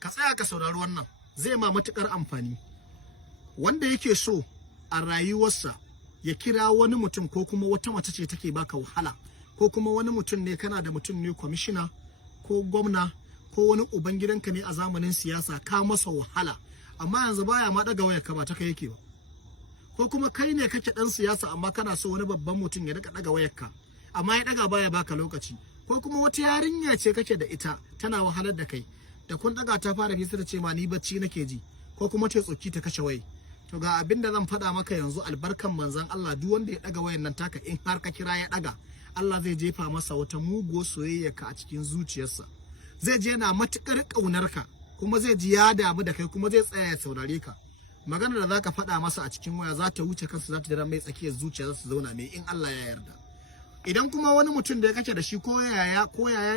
ka tsaya ka saurari wannan, zai ma matukar amfani. Wanda yake so a rayuwarsa ya kira wani mutum ko kuma wata mace ce take baka wahala, ko kuma wani mutum ne, kana da mutum ne kwamishina ko gwamna ko wani ubangidanka ne a zamanin siyasa, ka masa wahala amma yanzu baya ma daga wayar ka, ba ta kai yake ba. Ko kuma kai ne kake dan siyasa amma kana so wani babban mutum ya rika daga wayar ka amma ya daga baya baka lokaci. Ko kuma wata yarinya ce kake da ita tana wahalar da kai, da kun daga ta fara fisa ta ce ma ni bacci nake ji, ko kuma ta tsoki ta kashe waye. To ga abin da zan faɗa maka yanzu, albarkan manzon Allah, duk wanda ya daga wayan nan taka, in har ka kira ya daga, Allah zai jefa masa wata muguwar soyayya ka a cikin zuciyarsa. Zai je na matukar kaunar ka, kuma zai ji ya damu da kai, kuma zai tsaya ya saurare ka. Magana da zaka faɗa masa a cikin waya za ta wuce kansa, za ta jira mai tsakiyar zuciya, za su zauna mai in Allah ya yarda. Idan kuma wani mutum da ya kace da shi ko yaya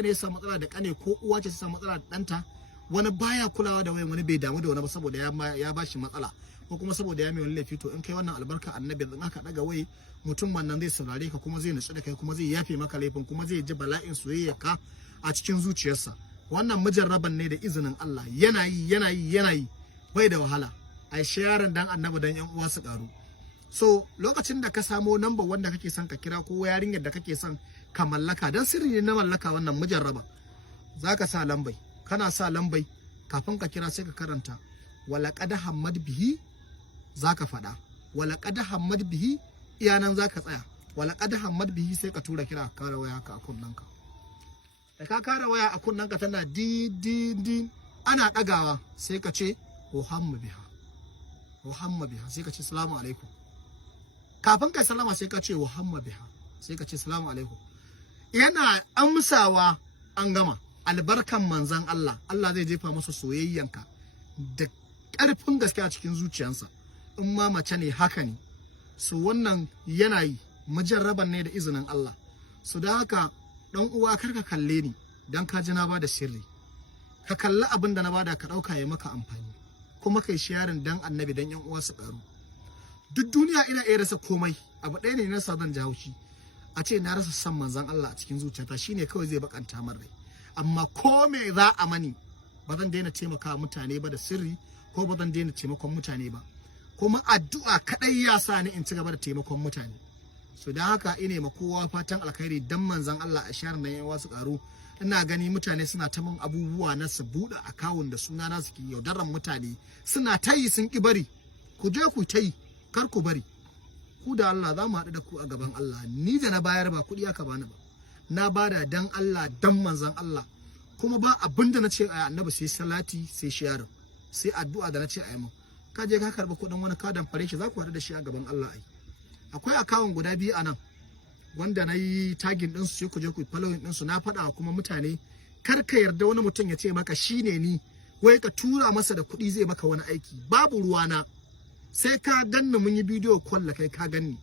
ne ya samu matsala da kane, ko uwa ce ta samu matsala da ɗanta, wani baya kulawa da wayan, wani bai damu da wani ba saboda ya bashi matsala, ko kuma saboda ya mai wani laifi, to in kai wannan albarka annabi, in aka daga waye mutum wannan zai saurare ka, kuma zai nutsu da kai, kuma zai yafe maka laifin, kuma zai ji bala'in soyayya ka a cikin zuciyarsa. Wannan mujarraban ne da izinin Allah, yana yi bai da wahala. Ai shayaran dan annabi dan yan uwa su karu. So lokacin da ka samo number wanda kake son ka kira, ko yarinyar da kake son ka mallaka, dan sirri ne na mallaka wannan mujarraba, zaka sa lambai, kana sa lambai kafin ka kira sai ka karanta walaqad hammad bihi, zaka faɗa walaqad hammad bihi, iyanan zaka tsaya, walaqad hammad bihi sai ka tura kira, ka kare waya ka a kunnanka. Da ka kare waya a kunnanka tana di ana dagawa, sai ka ce Muhammad biha, sai ka ce salamu alaikum. Kafin ka salama sai ka ce Muhammad biha, sai ka ce salamu alaikum. Yana amsawa an gama. Albarkan manzan Allah, Allah zai jefa masa soyayyanka da ƙarfin gaske a cikin zuciyarsa. In ma mace ne haka ne. So wannan yana yi mujarraban ne da izinin Allah. So da haka dan uwa, kar ka kalle ni dan ka ji na bada sirri. Ka kalli abin da na bada, ka dauka ya maka amfani, kuma kai sharing dan annabi, dan yan uwa su karu. Duk duniya ina iya rasa komai, abu ɗaya ne na sa zan ji haushi, a ce na rasa san manzan Allah a cikin zuciyata, shine kawai zai bakanta min rai. Amma ko me za a mani, ba zan daina taimaka mutane ba da sirri, ko ba zan daina taimakon mutane ba, kuma addu'a kadai ya sa ni in ci gaba da taimakon mutane. So dan haka ina ma kowa fatan alkhairi dan manzan Allah a share nan yan wasu karu. Ina gani mutane suna ta min abubuwa na su buɗe akawun da suna na suke yaudaran mutane, suna tayi sun ki bari. Ku je ku tayi, kar ku bari. Ku da Allah za mu haɗu da ku a gaban Allah. Ni da na bayar ba kuɗi aka bani ba, na bada dan Allah, dan manzan Allah, kuma ba abinda na ce a annabi sai salati, sai sharing, sai addu'a da na ce a yi mun. Ka je ka karɓi kuɗin wani ka damfare shi, za ku haɗu da shi a gaban Allah ai. Akwai akawun guda biyu a nan wanda na yi tagin ɗinsu, sai ku je ku yi following ɗinsu. Na faɗa kuma mutane, kar ka yarda wani mutum ya ce maka shine ni, wai ka tura masa da kuɗi zai maka wani aiki. Babu ruwana, sai ka ganni mun yi bidiyo kwalla kai ka ganni,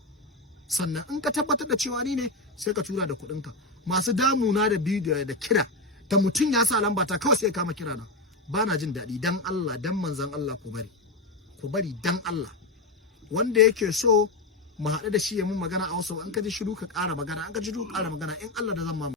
sannan in ka tabbatar da cewa ni ne, sai ka tura da kuɗinka. Masu damuna da bidiyo da kira, da mutum ya sa lamba ta kawai sai kama kira na, ba na jin daɗi. Dan Allah, dan manzan Allah, ku bari dan Allah. Wanda yake so mu haɗu da shi ya mun magana a wasu, an ka ji shiru ka ƙara magana, an ka ji shiru ka ƙara magana, in Allah da zan ma